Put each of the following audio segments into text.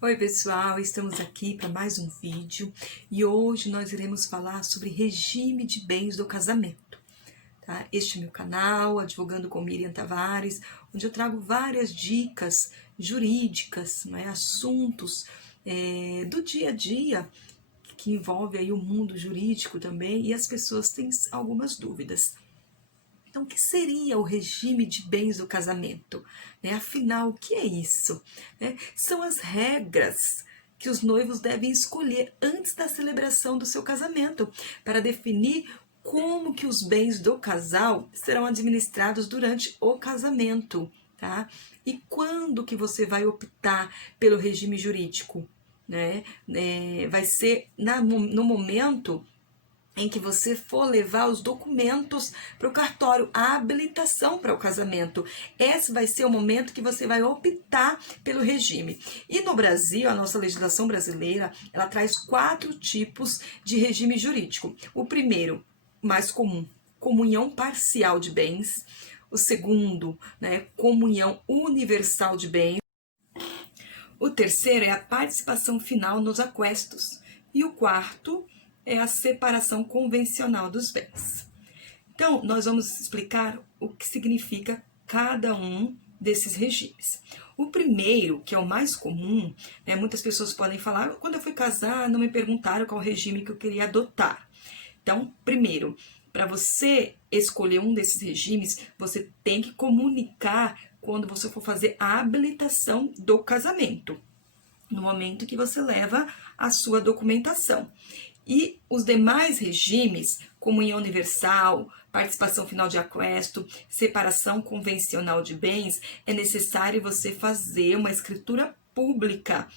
Oi pessoal, estamos aqui para mais um vídeo e hoje nós iremos falar sobre regime de bens do casamento. Tá? Este é meu canal, Advogando com Miriam Tavares, onde eu trago várias dicas jurídicas, né, assuntos do dia a dia que envolve aí o mundo jurídico também e as pessoas têm algumas dúvidas. Então, o que seria o regime de bens do casamento? Afinal, o que é isso? São as regras que os noivos devem escolher antes da celebração do seu casamento, para definir como que os bens do casal serão administrados durante o casamento, tá? E quando que você vai optar pelo regime jurídico? Vai ser no momento em que você for levar os documentos para o cartório, a habilitação para o casamento. Esse vai ser o momento que você vai optar pelo regime. E no Brasil, a nossa legislação brasileira, ela traz 4 tipos de regime jurídico. O primeiro, mais comum, comunhão parcial de bens. O segundo, comunhão universal de bens. O terceiro é a participação final nos aquestos. E o quarto é a separação convencional dos bens. Então, nós vamos explicar o que significa cada um desses regimes. O primeiro, que é o mais comum, muitas pessoas podem falar, quando eu fui casar, não me perguntaram qual regime que eu queria adotar. Então, primeiro, para você escolher um desses regimes, você tem que comunicar quando você for fazer a habilitação do casamento, no momento que você leva a sua documentação. E os demais regimes, comunhão universal, participação final de aquesto, separação convencional de bens, é necessário você fazer uma escritura pública,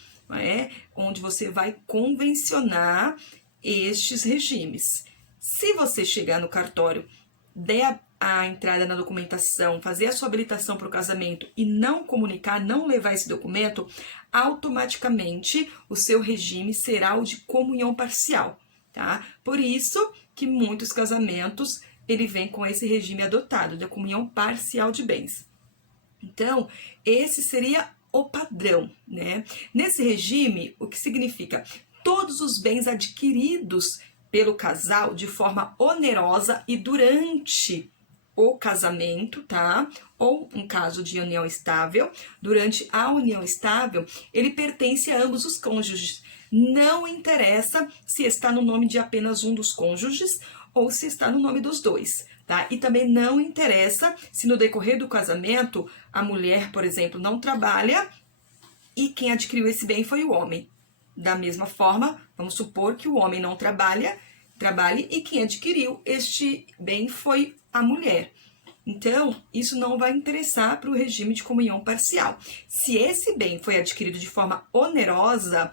onde você vai convencionar estes regimes. Se você chegar no cartório, der a entrada na documentação, fazer a sua habilitação para o casamento e não comunicar, não levar esse documento, automaticamente o seu regime será o de comunhão parcial, tá? Por isso que muitos casamentos ele vem com esse regime adotado, da comunhão parcial de bens. Então, esse seria o padrão, Nesse regime, o que significa? Todos os bens adquiridos pelo casal de forma onerosa e durante o casamento, tá? Ou um caso de união estável, durante a união estável, ele pertence a ambos os cônjuges. Não interessa se está no nome de apenas um dos cônjuges ou se está no nome dos dois, tá? E também não interessa se no decorrer do casamento a mulher, por exemplo, não trabalha e quem adquiriu esse bem foi o homem. Da mesma forma, vamos supor que o homem não trabalhe e quem adquiriu este bem foi a mulher. Então, isso não vai interessar para o regime de comunhão parcial. Se esse bem foi adquirido de forma onerosa,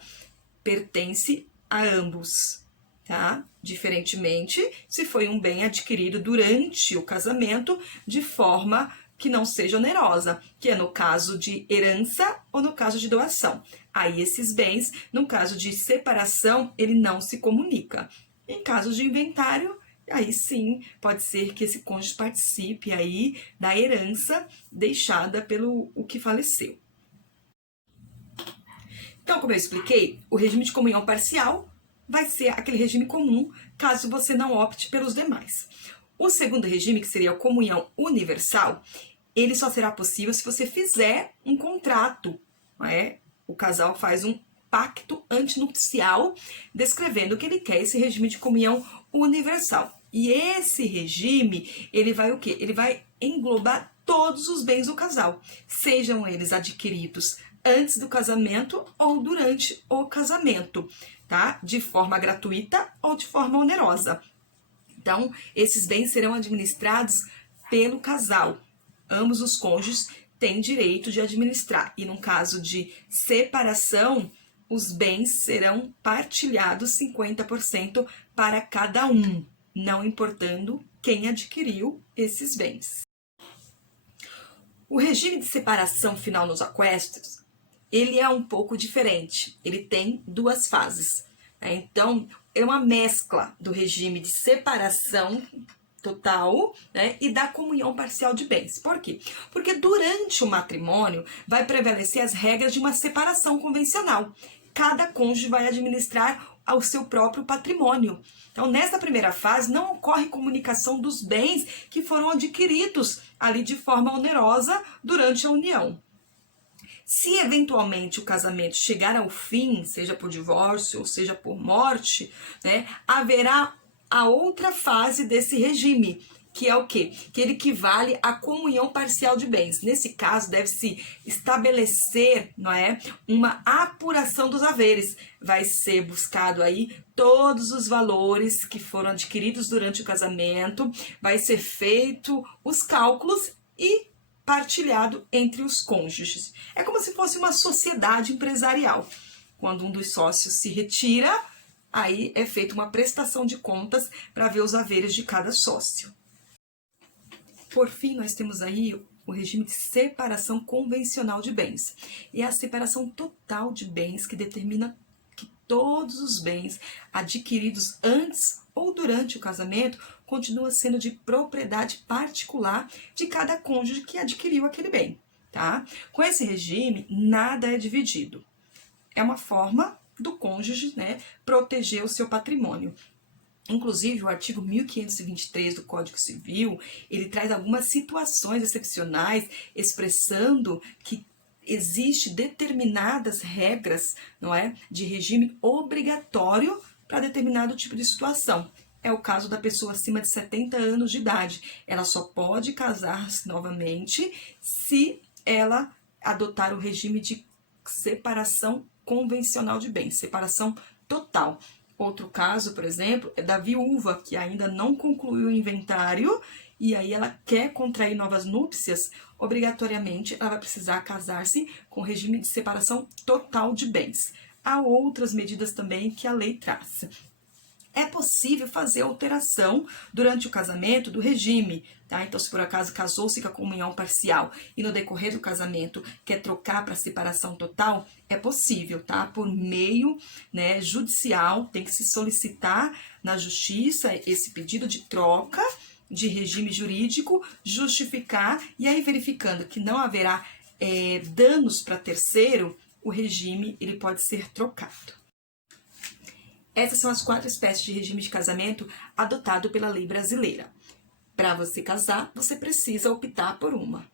pertence a ambos, tá? Diferentemente, se foi um bem adquirido durante o casamento de forma que não seja onerosa, que é no caso de herança ou no caso de doação. Aí esses bens, no caso de separação, ele não se comunica. Em caso de inventário, aí sim, pode ser que esse cônjuge participe aí da herança deixada pelo o que faleceu. Então, como eu expliquei, o regime de comunhão parcial vai ser aquele regime comum, caso você não opte pelos demais. O segundo regime, que seria a comunhão universal, ele só será possível se você fizer um contrato, O casal faz um pacto antinupcial, descrevendo que ele quer esse regime de comunhão universal. E esse regime, ele vai o quê? Ele vai englobar todos os bens do casal, sejam eles adquiridos antes do casamento ou durante o casamento, tá? De forma gratuita ou de forma onerosa. Então, esses bens serão administrados pelo casal. Ambos os cônjuges têm direito de administrar. E no caso de separação, os bens serão partilhados 50% para cada um, não importando quem adquiriu esses bens. O regime de separação final nos aquestos, ele é um pouco diferente. Ele tem 2 fases. Então, é uma mescla do regime de separação total, né, e da comunhão parcial de bens. Por quê? Porque durante o matrimônio vai prevalecer as regras de uma separação convencional. Cada cônjuge vai administrar ao seu próprio patrimônio. Então, nessa primeira fase, não ocorre comunicação dos bens que foram adquiridos ali de forma onerosa durante a união. Se eventualmente o casamento chegar ao fim, seja por divórcio ou seja por morte, né, haverá a outra fase desse regime, que é o quê? Que ele equivale à comunhão parcial de bens. Nesse caso, deve-se estabelecer, não é, uma apuração dos haveres. Vai ser buscado aí todos os valores que foram adquiridos durante o casamento, vai ser feito os cálculos e partilhado entre os cônjuges. É como se fosse uma sociedade empresarial. Quando um dos sócios se retira, aí é feita uma prestação de contas para ver os haveres de cada sócio. Por fim, nós temos aí o regime de separação convencional de bens. É a separação total de bens que determina que todos os bens adquiridos antes ou durante o casamento continuam sendo de propriedade particular de cada cônjuge que adquiriu aquele bem, tá? Com esse regime, nada é dividido. É uma forma do cônjuge, né, proteger o seu patrimônio. Inclusive, o artigo 1523 do Código Civil, ele traz algumas situações excepcionais, expressando que existe determinadas regras, não é, de regime obrigatório para determinado tipo de situação. É o caso da pessoa acima de 70 anos de idade. Ela só pode casar-se novamente se ela adotar o regime de separação convencional de bens, separação total. Outro caso, por exemplo, é da viúva, que ainda não concluiu o inventário e aí ela quer contrair novas núpcias, obrigatoriamente ela vai precisar casar-se com regime de separação total de bens. Há outras medidas também que a lei traz. É possível fazer alteração durante o casamento do regime, tá? Então, se por acaso casou-se com a comunhão parcial e no decorrer do casamento quer trocar para separação total, é possível, tá? Por meio, né, judicial, tem que se solicitar na justiça esse pedido de troca de regime jurídico, justificar e aí verificando que não haverá danos para terceiro, o regime ele pode ser trocado. Essas são as 4 espécies de regime de casamento adotado pela lei brasileira. Para você casar, você precisa optar por uma.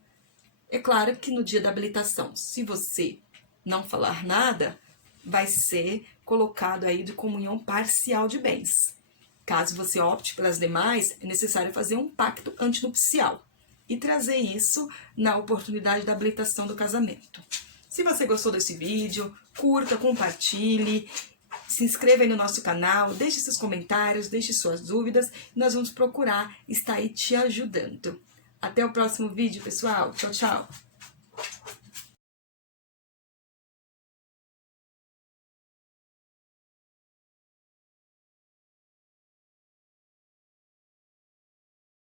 É claro que no dia da habilitação, se você não falar nada, vai ser colocado aí de comunhão parcial de bens. Caso você opte pelas demais, é necessário fazer um pacto antinupcial e trazer isso na oportunidade da habilitação do casamento. Se você gostou desse vídeo, curta, compartilhe, se inscreva aí no nosso canal, deixe seus comentários, deixe suas dúvidas, e nós vamos procurar estar aí te ajudando. Até o próximo vídeo, pessoal. Tchau, tchau!